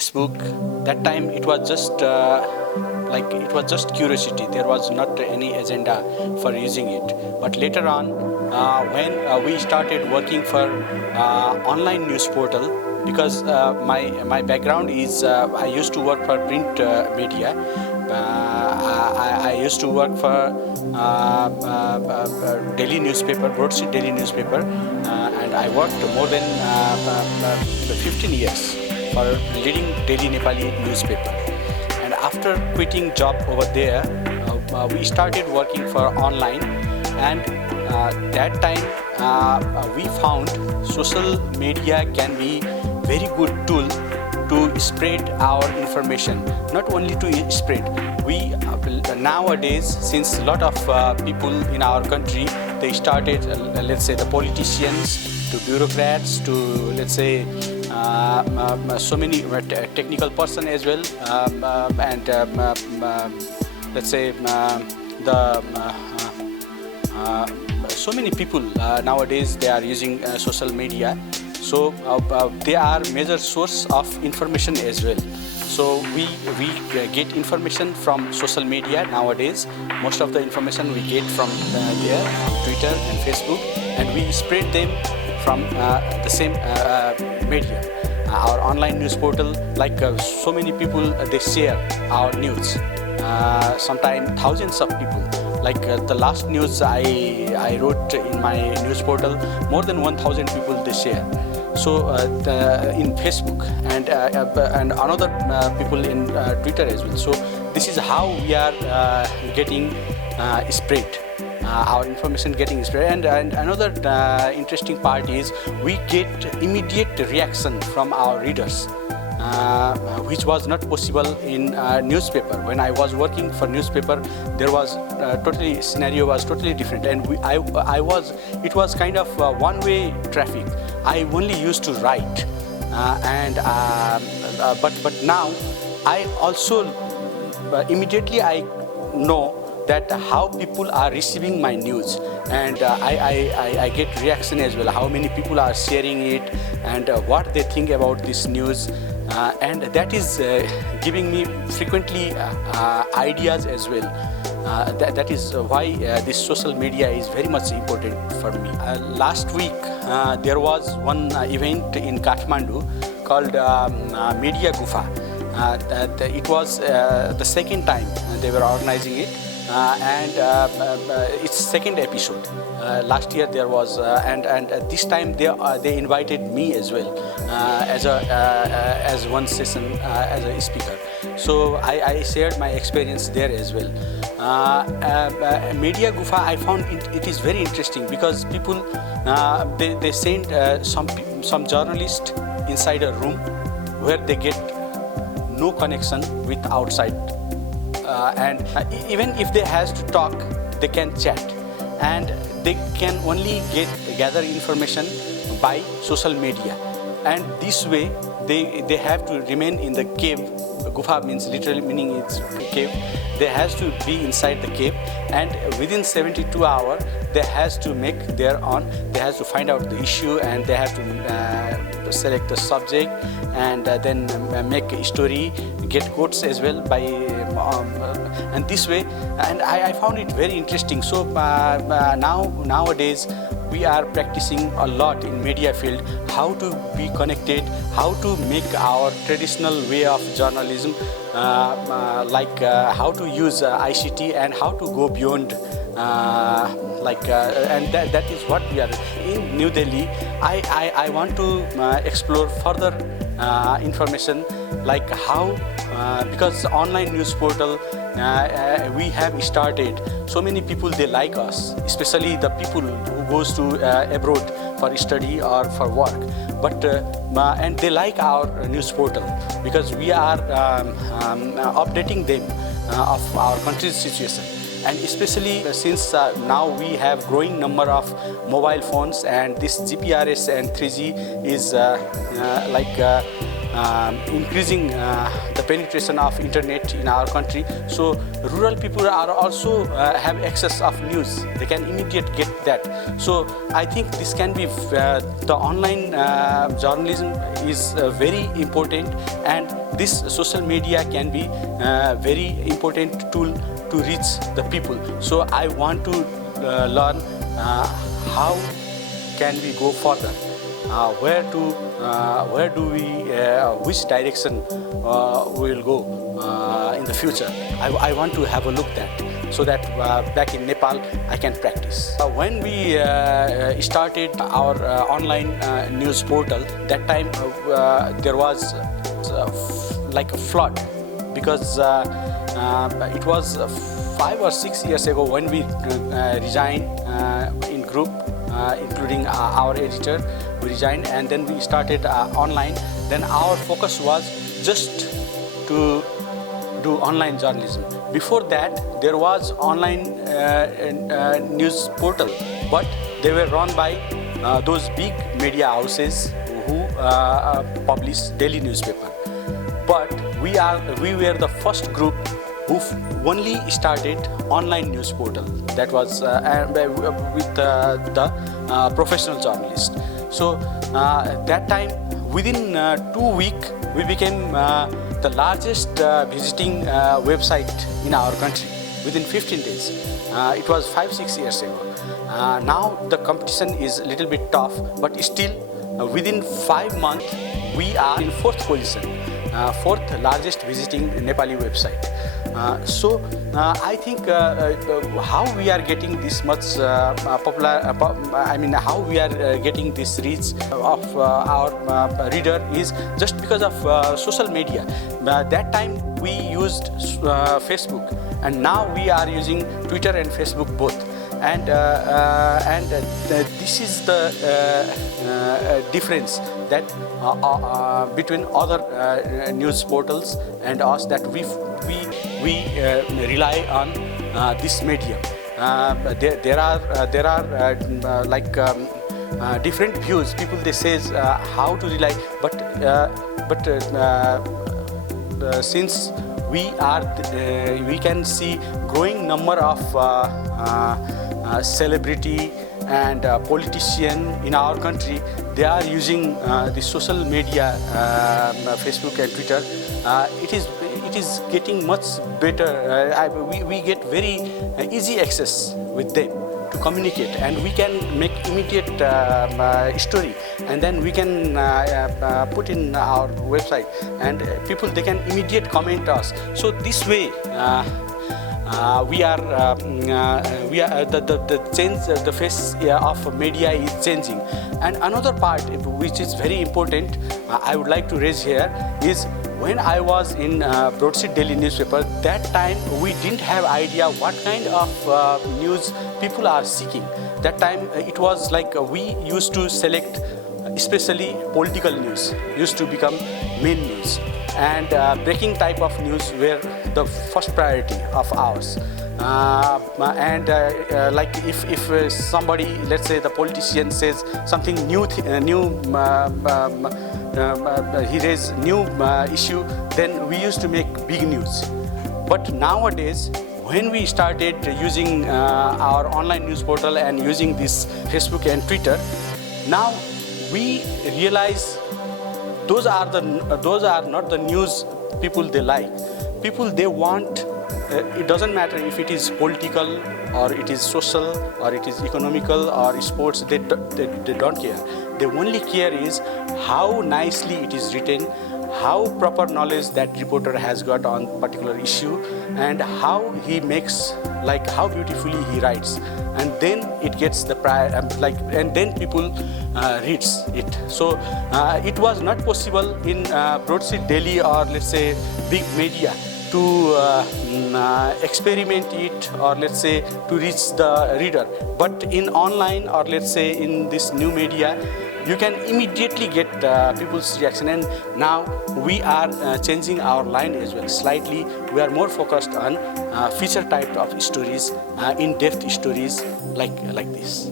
Facebook. That time it was just curiosity. There was not any agenda for using it. But later on, when we started working for online news portal, because my background is I used to work for print media. I used to work for daily newspaper, broadsheet daily newspaper, and I worked more than 15 years for leading daily Nepali newspaper. And after quitting job over there, we started working for online, and that time we found social media can be very good tool to spread our information. Not only to spread, we nowadays, since a lot of people in our country, they started, let's say, the politicians to bureaucrats to, let's say, so many technical person as well, and let's say so many people nowadays they are using social media. So they are major source of information as well. So we get information from social media nowadays. Most of the information we get from there, from Twitter and Facebook, and we spread them from the same media. Our online news portal, like so many people, they share our news. Sometimes thousands of people. Like the last news I wrote in my news portal, more than 1,000 people they share. So in Facebook and another people in Twitter as well. So this is how we are getting spread. Our information getting spread. And another interesting part is we get immediate reaction from our readers, which was not possible in newspaper. When I was working for newspaper, there was scenario was totally different, and it was kind of one-way traffic. I only used to write, but now I also immediately I know that how people are receiving my news, and I get reaction as well, how many people are sharing it, and what they think about this news, and that is giving me frequently ideas as well. That is why this social media is very much important for me. Last week there was one event in Kathmandu called Media Gufa. It was the second time they were organizing it. And it's second episode. Last year there was, and this time they invited me as well as one session as a speaker. So I shared my experience there as well. Media Gufa, I found it is very interesting because people they send some journalists inside a room where they get no connection with outside. And even if they has to talk, they can chat, and they can only gather information by social media. And this way, they have to remain in the cave. Gufa means literally meaning it's cave. They has to be inside the cave, and within 72 hours, they has to make their own. They has to find out the issue, and they have to select the subject, and then make a story, get quotes as well by, and this way. And I found it very interesting. So nowadays we are practicing a lot in media field, how to be connected, how to make our traditional way of journalism, like how to use ICT and how to go beyond. And that is what we are in New Delhi. I want to explore further information, like how because online news portal we have started. So many people they like us, especially the people who goes to abroad for study or for work. But and they like our news portal because we are updating them of our country's situation. And especially since now we have growing number of mobile phones, and this GPRS and 3G is increasing the penetration of internet in our country. So rural people are also have access of news. They can immediately get that. So I think this can be the online journalism is very important, and this social media can be very important tool to reach the people. So I want to learn how can we go further, where do we, which direction we will go in the future. I want to have a look at that, so that back in Nepal I can practice. When we started our online news portal, that time there was like a flood, because it was 5 or 6 years ago when we resigned in group, including our editor. We resigned and then we started online. Then our focus was just to do online journalism. Before that, there was online news portal, but they were run by those big media houses who publish daily newspaper. But we were the first group who only started online news portal. That was with the professional journalists. So that time, within 2 weeks, we became the largest visiting website in our country. Within 15 days. It was 5-6 years ago. Now the competition is a little bit tough, but still within 5 months, we are in 4th position. 4th largest visiting Nepali website. So I think how we are getting this much popular, how we are getting this reach of our reader is just because of social media. That time we used Facebook, and now we are using Twitter and Facebook both. And this is the difference that between other news portals and us, that we rely on this medium. There are different views. People, they says how to rely, but since we can see growing number of celebrity and politician in our country. They are using the social media, Facebook and Twitter. It is getting much better. We get very easy access with them to communicate, and we can make immediate story, and then we can put in our website, and people, they can immediate comment us. So this way the face of media is changing. And another part which is very important, I would like to raise here, is when I was in Broadsheet daily newspaper, that time we didn't have idea what kind of news people are seeking. That time it was like we used to select especially political news, used to become main news, and breaking type of news were the first priority of ours. Like if somebody, let's say the politician, says something new, he raised new issue, then we used to make big news. But nowadays, when we started using our online news portal and using this Facebook and Twitter, now we realize those are not the news people they like. People, they want, it doesn't matter if it is political or it is social or it is economical or sports, they don't care. They only care is how nicely it is written, how proper knowledge that reporter has got on particular issue, and how he makes, like how beautifully he writes, and then it gets the and then people reads it. So it was not possible in Broadsheet daily or let's say big media to experiment it, or let's say to reach the reader. But in online, or let's say in this new media, you can immediately get people's reaction. And now we are changing our line as well slightly. We are more focused on feature type of stories, in-depth stories like this.